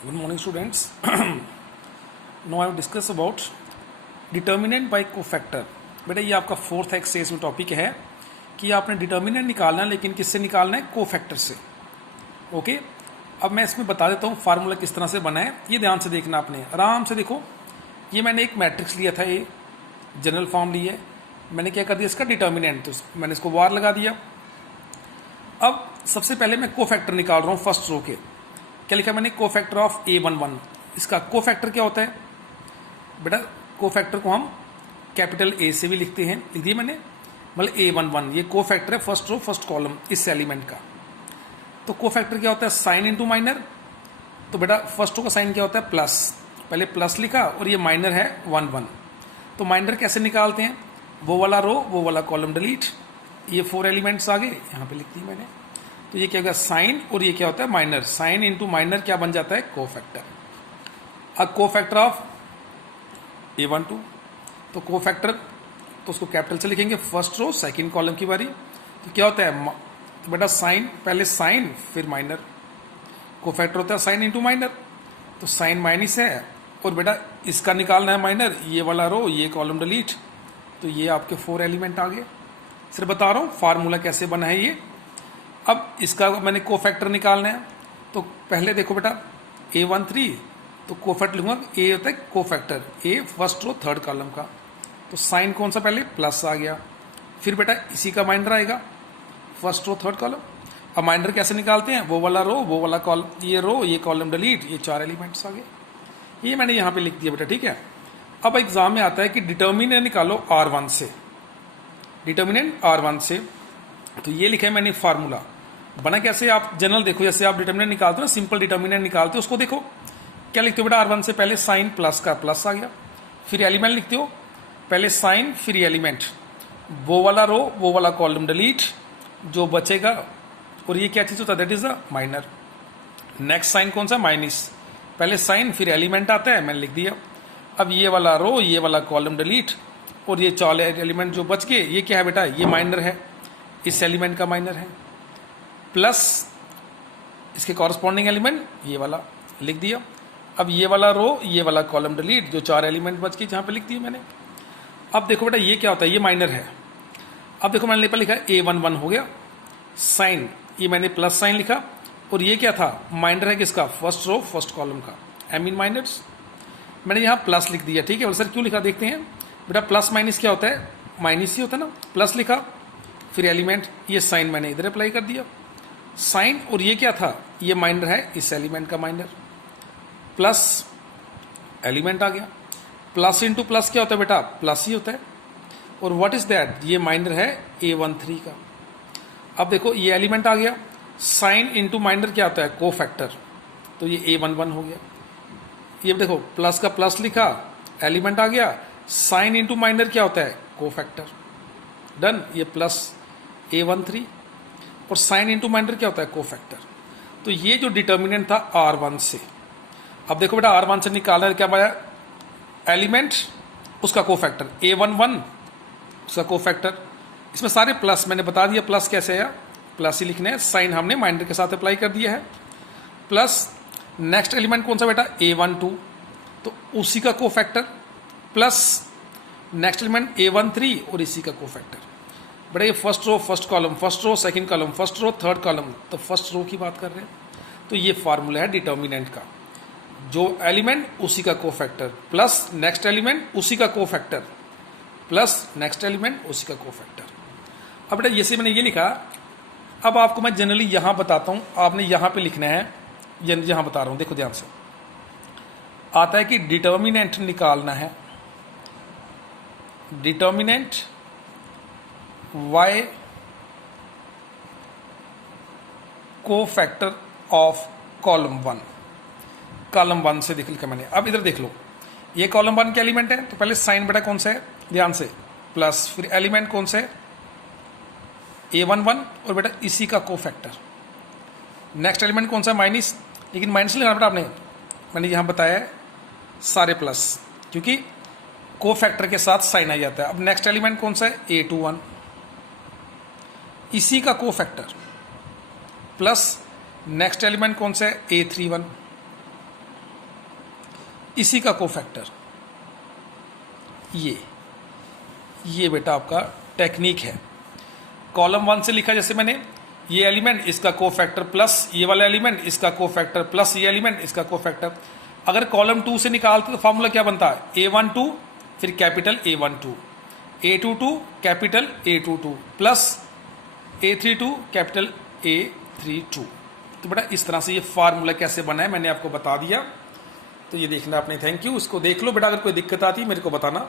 Good morning, students. Now I will discuss about determinant by cofactor. बेटा ये आपका fourth exercise में topic है कि आपने डिटर्मिनेंट निकालना है, लेकिन किससे निकालना है? कोफैक्टर से। ओके, अब मैं इसमें बता देता हूँ फार्मूला किस तरह से बना है। ये ध्यान से देखना, आपने आराम से देखो। ये मैंने एक मैट्रिक्स लिया था, ये जनरल फॉर्म ली है। मैंने क्या कर दिया, इसका डिटर्मिनेंट, तो मैंने इसको वार लगा दिया। अब सबसे पहले मैं कोफैक्टर निकाल रहा हूँ फर्स्ट रो के। क्या लिखा मैंने? Cofactor of A11। इसका कोफैक्टर क्या होता है बेटा? कोफैक्टर को हम कैपिटल A से भी लिखते हैं, लिख दिया मैंने। मतलब A11 ये कोफैक्टर है फर्स्ट रो फर्स्ट कॉलम इस एलिमेंट का। तो कोफैक्टर क्या होता है? Sign into minor. तो बेटा फर्स्ट रो का साइन क्या होता है? प्लस। पहले प्लस लिखा और ये माइनर है 1 1। तो माइनर कैसे निकालते हैं? वो वाला रो वो वाला कॉलम डिलीट। ये 4 एलिमेंट्स आ गए, यहाँ पे लिख दी मैंने। तो ये क्या होगा? साइन, और ये क्या होता है? माइनर। साइन इंटू माइनर क्या बन जाता है? कोफैक्टर। अब कोफैक्टर ऑफ A12, तो कोफैक्टर तो उसको कैपिटल से लिखेंगे, फर्स्ट रो सेकंड कॉलम की बारी। तो क्या होता है? तो बेटा साइन, पहले साइन फिर माइनर। कोफैक्टर होता है साइन इंटू माइनर, तो साइन माइनस है, और बेटा इसका निकालना है माइनर। ये वाला रो ये कॉलम डिलीट। तो ये आपके 4 एलिमेंट आ गए। सिर्फ बता रहा हूँ फार्मूला कैसे बना है ये। अब इसका मैंने कोफैक्टर निकालना है, तो पहले देखो बेटा A13, तो कोफैक्टर लिखूंगा। ए होता है कोफैक्टर, ए फर्स्ट रो थर्ड कॉलम का। तो साइन कौन सा? पहले प्लस आ गया, फिर बेटा इसी का माइनर आएगा फर्स्ट रो थर्ड कॉलम। अब माइनर कैसे निकालते हैं? वो वाला रो वो वाला कॉलम, ये रो ये कॉलम डिलीट, ये 4 एलिमेंट्स आ गए। ये मैंने यहाँ पे लिख दिया बेटा, ठीक है। अब एग्जाम में आता है कि डिटर्मिनेंट निकालो R1 से। डिटर्मिनेंट R1 से, तो ये लिखा है मैंने फार्मूला। बना कैसे? आप जनरल देखो, जैसे आप डिटर्मिनेंट निकालते हो ना, सिंपल डिटर्मिनेंट निकालते हो, उसको देखो क्या लिखते हो बेटा? R1 से पहले साइन प्लस का प्लस आ गया, फिर एलिमेंट लिखते हो, पहले साइन फिर एलिमेंट, वो वाला रो वो वाला कॉलम डिलीट, जो बचेगा। और ये क्या चीज होता है? That is the minor. Next sign कौन सा? माइनस। पहले साइन फिर एलिमेंट आता है, मैंने लिख दिया। अब ये वाला रो ये वाला कॉलम डिलीट, और ये 4 एलिमेंट जो बच गए, ये क्या है बेटा? ये माइनर है, इस एलिमेंट का माइनर है, प्लस इसके कॉरस्पॉन्डिंग एलिमेंट ये वाला लिख दिया। अब ये वाला रो ये वाला कॉलम डिलीट, जो 4 एलिमेंट बच गए जहां पे लिख दिया मैंने। अब देखो बेटा ये क्या होता है? ये माइनर है। अब देखो मैंने लिखा A11 हो गया, साइन ये मैंने प्लस साइन लिखा, और ये क्या था? माइनर है किसका? फर्स्ट रो फर्स्ट कॉलम का, एम इन माइनर्स। मैंने यहाँ प्लस लिख दिया, ठीक है। और सर क्यों लिखा? देखते हैं बेटा। प्लस माइनस क्या होता है? माइनस ही होता है ना। प्लस लिखा फिर एलिमेंट, ये साइन मैंने इधर अप्लाई कर दिया, साइन, और ये क्या था? ये माइनर है, इस एलिमेंट का माइनर, प्लस एलिमेंट आ गया। प्लस इंटू प्लस क्या होता है बेटा? प्लस ही होता है। और व्हाट इज दैट? ये माइनर है A13 का। अब देखो ये एलिमेंट आ गया, साइन इंटू माइनर क्या होता है? कोफैक्टर। तो ये A11 हो गया। ये देखो प्लस का प्लस लिखा, एलिमेंट आ गया, साइन इंटू माइनर क्या होता है? कोफैक्टर। डन। ये प्लस A13, और साइन इंटू माइनर क्या होता है? कोफैक्टर। तो ये जो डिटर्मिनेंट था R1 से। अब देखो बेटा R1 से निकालना है क्या पाया? एलिमेंट उसका कोफैक्टर A11 उसका कोफैक्टर। इसमें सारे प्लस मैंने बता दिया, प्लस कैसे है? प्लस ही लिखने हैं, साइन हमने माइनर के साथ अप्लाई कर दिया है। प्लस नेक्स्ट एलिमेंट कौन सा बेटा? A12, तो उसी का cofactor, plus next element A13 और इसी का कोफैक्टर। बेटा ये first row first column, first row second column, first row third column, तो फर्स्ट रो की बात कर रहे हैं। तो ये फार्मूला है डिटर्मिनेंट का। जो एलिमेंट उसी का कोफैक्टर, प्लस नेक्स्ट एलिमेंट उसी का कोफैक्टर, प्लस नेक्स्ट एलिमेंट उसी का कोफैक्टर। अब बेटा जैसे मैंने ये लिखा, अब आपको मैं जनरली यहां बताता हूं, आपने यहां पे लिखना है। यहां बता रहा हूं, देखो ध्यान से। आता है कि डिटर्मिनेंट निकालना है, determinant y cofactor of column 1। Column 1 से लिखा मैंने। अब इधर देख लो, ये कॉलम 1 के एलिमेंट है, तो पहले साइन बेटा कौन सा है? ध्यान से, प्लस, फिर एलिमेंट कौन सा है? A11, और बेटा इसी का कोफैक्टर। नेक्स्ट एलिमेंट कौन सा? माइनस, लेकिन माइनस लिखना बेटा आपने, मैंने यहां बताया है सारे प्लस, क्योंकि कोफैक्टर के साथ साइन आ जाता है। अब नेक्स्ट एलिमेंट कौन सा है? A21, इसी का कोफैक्टर, प्लस नेक्स्ट एलिमेंट कौन सा है? A31, इसी का कोफैक्टर, ये बेटा आपका टेक्निक है। कॉलम 1 से लिखा जैसे मैंने, ये एलिमेंट इसका कोफैक्टर प्लस ये वाला एलिमेंट इसका कोफैक्टर प्लस ये एलिमेंट इसका कोफैक्टर। अगर कॉलम 2 से निकालते तो फॉर्मूला क्या बनता है, A12 फिर capital A12, A22 capital A22 plus A32 capital A32। तो बेटा इस तरह से ये फार्मूला कैसे बना है मैंने आपको बता दिया, तो ये देखना आपने। थैंक यू, इसको देख लो बेटा, अगर कोई दिक्कत आती है मेरे को बताना।